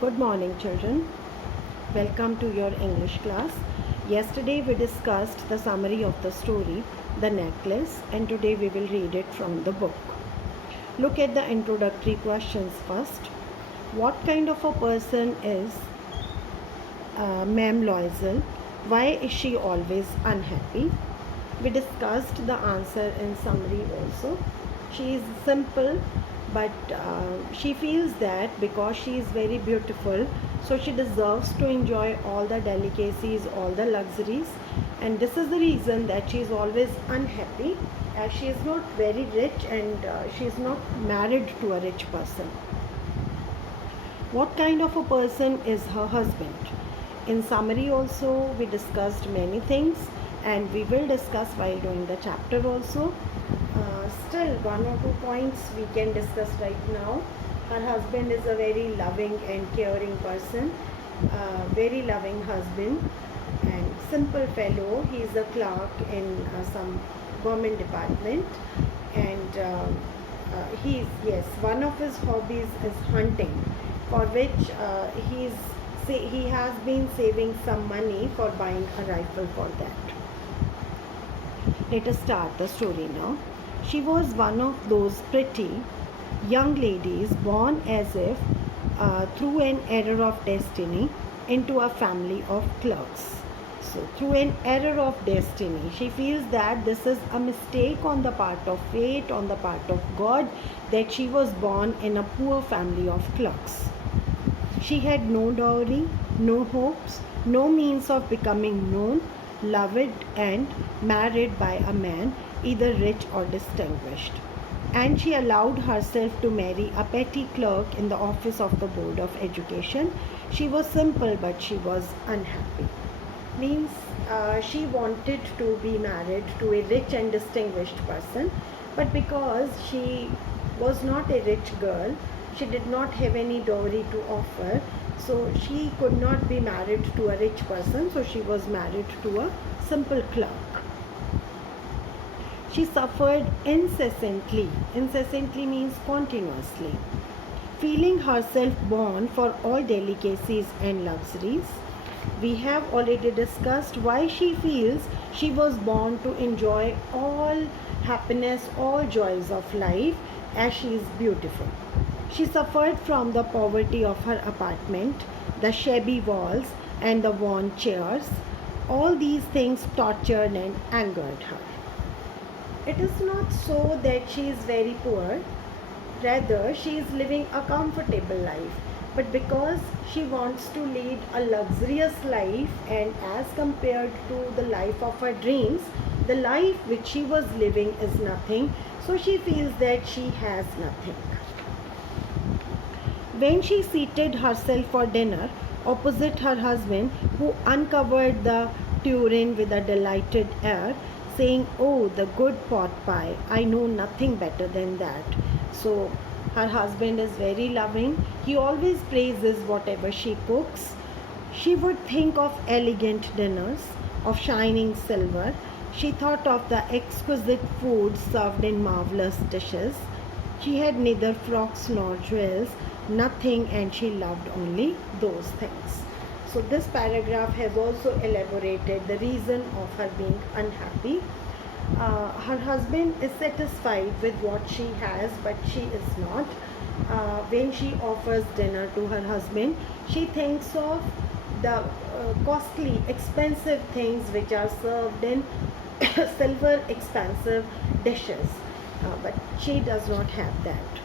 Good morning, children. Welcome to your English class. Yesterday we discussed the summary of the story, The Necklace, and today we will read it from the book. Look at the introductory questions first. What kind of a person is Ma'am Loisel? Why is she always unhappy? We discussed the answer in summary also. She is simple, but she feels that because she is very beautiful, so she deserves to enjoy all the delicacies, all the luxuries, and this is the reason that she is always unhappy, as she is not very rich and she is not married to a rich person. What kind of a person is her husband? In summary also we discussed many things, and we will discuss while doing the chapter also. Still one or two points we can discuss right now. Her husband is a very loving and caring person, very loving husband and simple fellow. He is a clerk in some government department, and one of his hobbies is hunting, for which he has been saving some money for buying a rifle for that. Let us start the story now. She was one of those pretty young ladies born as if through an error of destiny into a family of clerks. So, through an error of destiny, she feels that this is a mistake on the part of fate, on the part of God, that she was born in a poor family of clerks. She had no dowry, no hopes, no means of becoming known, loved, and married by a man either rich or distinguished. And she allowed herself to marry a petty clerk in the office of the Board of Education. She was simple, but she was unhappy. Means she wanted to be married to a rich and distinguished person, but because she was not a rich girl, she did not have any dowry to offer, so she could not be married to a rich person, so she was married to a simple clerk. She suffered incessantly. Incessantly means continuously, feeling herself born for all delicacies and luxuries. We have already discussed why she feels she was born to enjoy all happiness, all joys of life, as she is beautiful. She suffered from the poverty of her apartment, the shabby walls, and the worn chairs. All these things tortured and angered her. It is not so that she is very poor, rather, she is living a comfortable life. But because she wants to lead a luxurious life, and as compared to the life of her dreams, the life which she was living is nothing, so she feels that she has nothing. When she seated herself for dinner opposite her husband, who uncovered the tureen with a delighted air, saying, "Oh, the good pot pie, I know nothing better than that." So, her husband is very loving. He always praises whatever she cooks. She would think of elegant dinners, of shining silver. She thought of the exquisite food served in marvelous dishes. She had neither frocks nor jewels, nothing, and she loved only those things. So this paragraph has also elaborated the reason of her being unhappy. Her husband is satisfied with what she has, but she is not. When she offers dinner to her husband, she thinks of the costly, expensive things which are served in silver, expensive dishes, but she does not have that.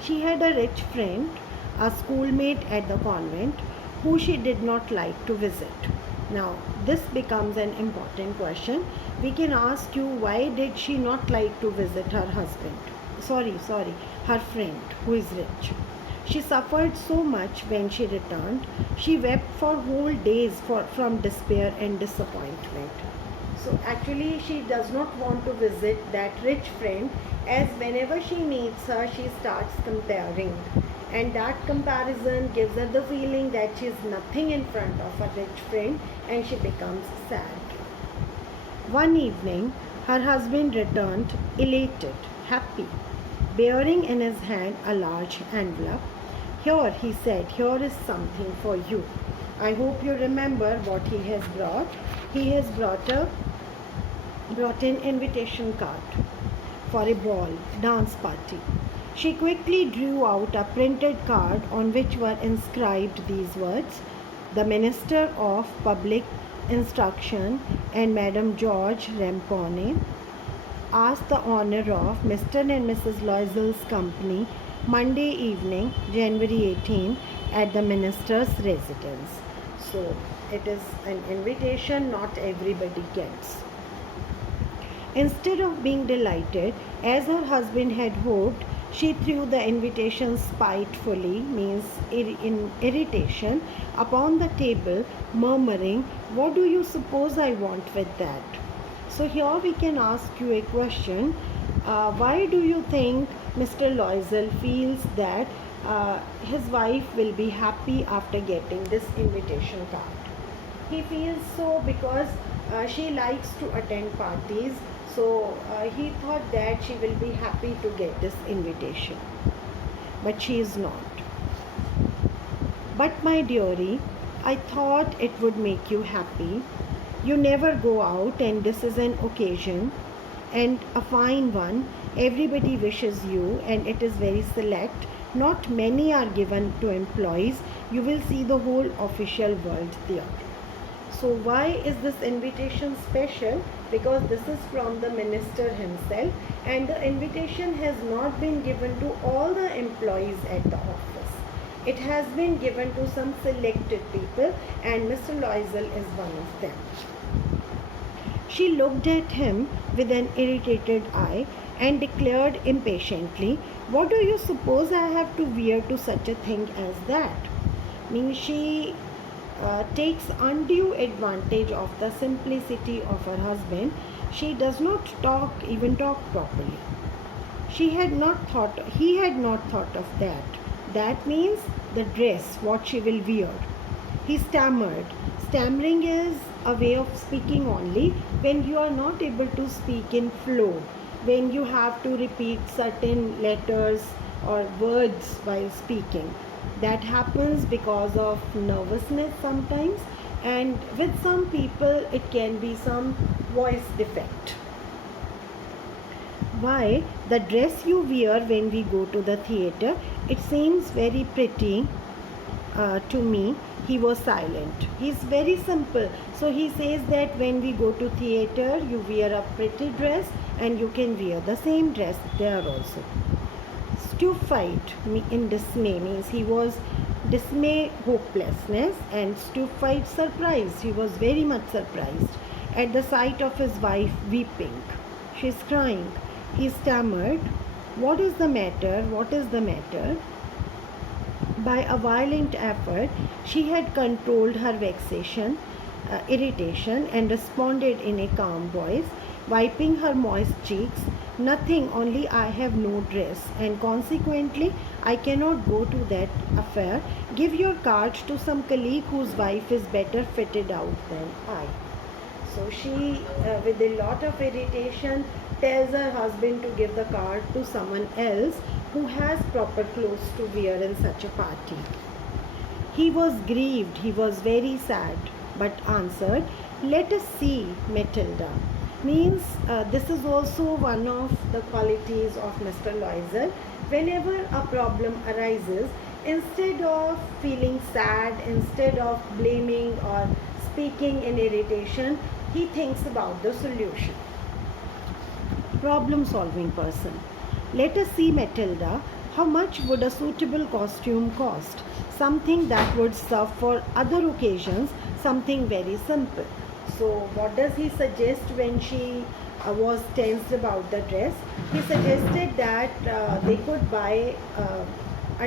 She had a rich friend, a schoolmate at the convent, who she did not like to visit. Now, this becomes an important question. We can ask you, why did she not like to visit her husband? Her friend who is rich. She suffered so much when she returned. She wept for whole days from despair and disappointment. So actually she does not want to visit that rich friend, as whenever she meets her, she starts comparing. And that comparison gives her the feeling that she is nothing in front of a rich friend, and she becomes sad. One evening, her husband returned elated, happy, bearing in his hand a large envelope. Here, he said, here is something for you. I hope you remember what he has brought. He has brought an invitation card for a ball, dance party. She quickly drew out a printed card on which were inscribed these words: the Minister of Public Instruction and Madame George Rampone asked the honor of Mr. and Mrs. Loisel's company Monday evening, January 18, at the minister's residence. So it is an invitation not everybody gets. Instead of being delighted, as her husband had hoped, she threw the invitation spitefully, means in irritation, upon the table, murmuring, "What do you suppose I want with that?" So here we can ask you a question. Why do you think Mr. Loisel feels that his wife will be happy after getting this invitation card? He feels so because she likes to attend parties. So he thought that she will be happy to get this invitation. But she is not. But my dearie, I thought it would make you happy. You never go out, and this is an occasion, and a fine one. Everybody wishes you, and it is very select. Not many are given to employees. You will see the whole official world there. So why is this invitation special? Because this is from the minister himself, and the invitation has not been given to all the employees at the office. It has been given to some selected people, and Mr. Loisel is one of them. She looked at him with an irritated eye and declared impatiently, "What do you suppose I have to wear to such a thing as that?" Means she takes undue advantage of the simplicity of her husband. She does not even talk properly. He had not thought of that. That means the dress, what she will wear. He stammered. Stammering is a way of speaking only when you are not able to speak in flow, when you have to repeat certain letters or words while speaking. That happens because of nervousness sometimes, and with some people it can be some voice defect. Why, the dress you wear when we go to the theatre, it seems very pretty to me. He was silent. He is very simple. So he says that when we go to theatre, you wear a pretty dress and you can wear the same dress there also. Stupefied in dismay means he was dismay, hopelessness, and stupefied, surprise. He was very much surprised at the sight of his wife weeping. She is crying. He stammered, "What is the matter? What is the matter?" By a violent effort, she had controlled her vexation, irritation, and responded in a calm voice, wiping her moist cheeks, "Nothing, only I have no dress, and consequently I cannot go to that affair. Give your card to some colleague whose wife is better fitted out than I." So she, with a lot of irritation, tells her husband to give the card to someone else who has proper clothes to wear in such a party. He was grieved, he was very sad, but answered, "Let us see, Matilda." Means this is also one of the qualities of Mr. Loisel. Whenever a problem arises, instead of feeling sad, instead of blaming or speaking in irritation, he thinks about the solution. Problem solving person. "Let us see, Matilda, how much would a suitable costume cost? Something that would serve for other occasions, something very simple." So what does he suggest when she was tensed about the dress? He suggested that they could buy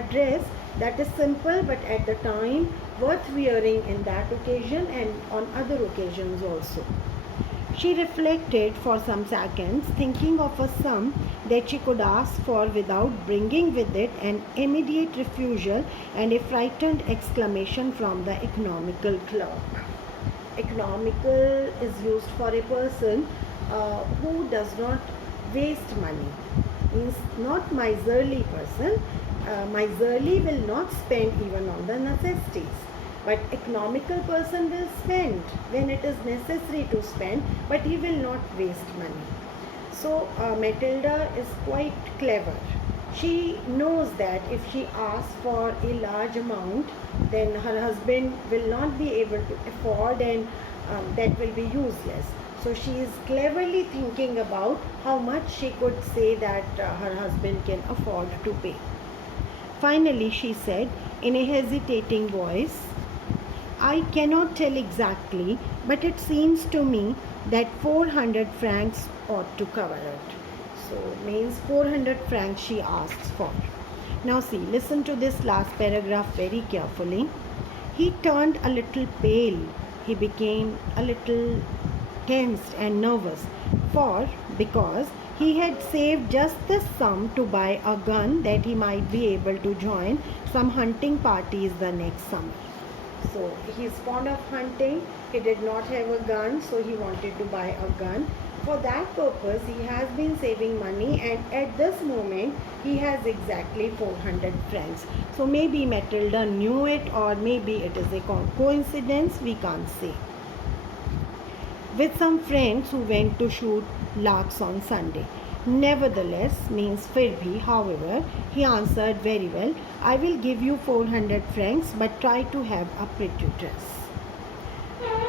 a dress that is simple but at the time worth wearing in that occasion and on other occasions also. She reflected for some seconds, thinking of a sum that she could ask for without bringing with it an immediate refusal and a frightened exclamation from the economical clerk. Economical is used for a person who does not waste money. Means not miserly person, miserly will not spend even on the necessities, but economical person will spend when it is necessary to spend, but he will not waste money. So Matilda is quite clever. She knows that if she asks for a large amount, then her husband will not be able to afford, and that will be useless. So she is cleverly thinking about how much she could say that her husband can afford to pay. Finally, she said in a hesitating voice, I cannot tell exactly, but it seems to me that 400 francs ought to cover it. So, means 400 francs she asks for. Now, see, listen to this last paragraph very carefully. He turned a little pale. He became a little tensed and nervous, because he had saved just the sum to buy a gun that he might be able to join some hunting parties the next summer. So he is fond of hunting. He did not have a gun, so he wanted to buy a gun. For that purpose, he has been saving money, and at this moment, he has exactly 400 francs. So maybe Matilda knew it, or maybe it is a coincidence, we can't say. With some friends who went to shoot larks on Sunday. Nevertheless, means फिर भी, however, he answered very well, I will give you 400 francs, but try to have a pretty dress.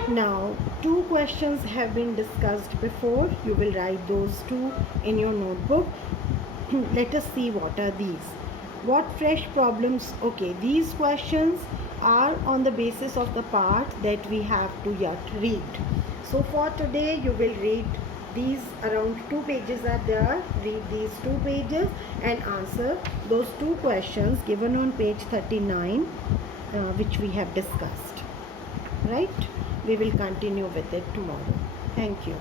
Now, two questions have been discussed before. You will write those two in your notebook. Let us see what are these. What fresh problems? Okay, these questions are on the basis of the part that we have to yet read. So for today, you will read these, around 2 pages are there. Read these 2 pages and answer those 2 questions given on page 39, which we have discussed. Right? We will continue with it tomorrow. Thank you.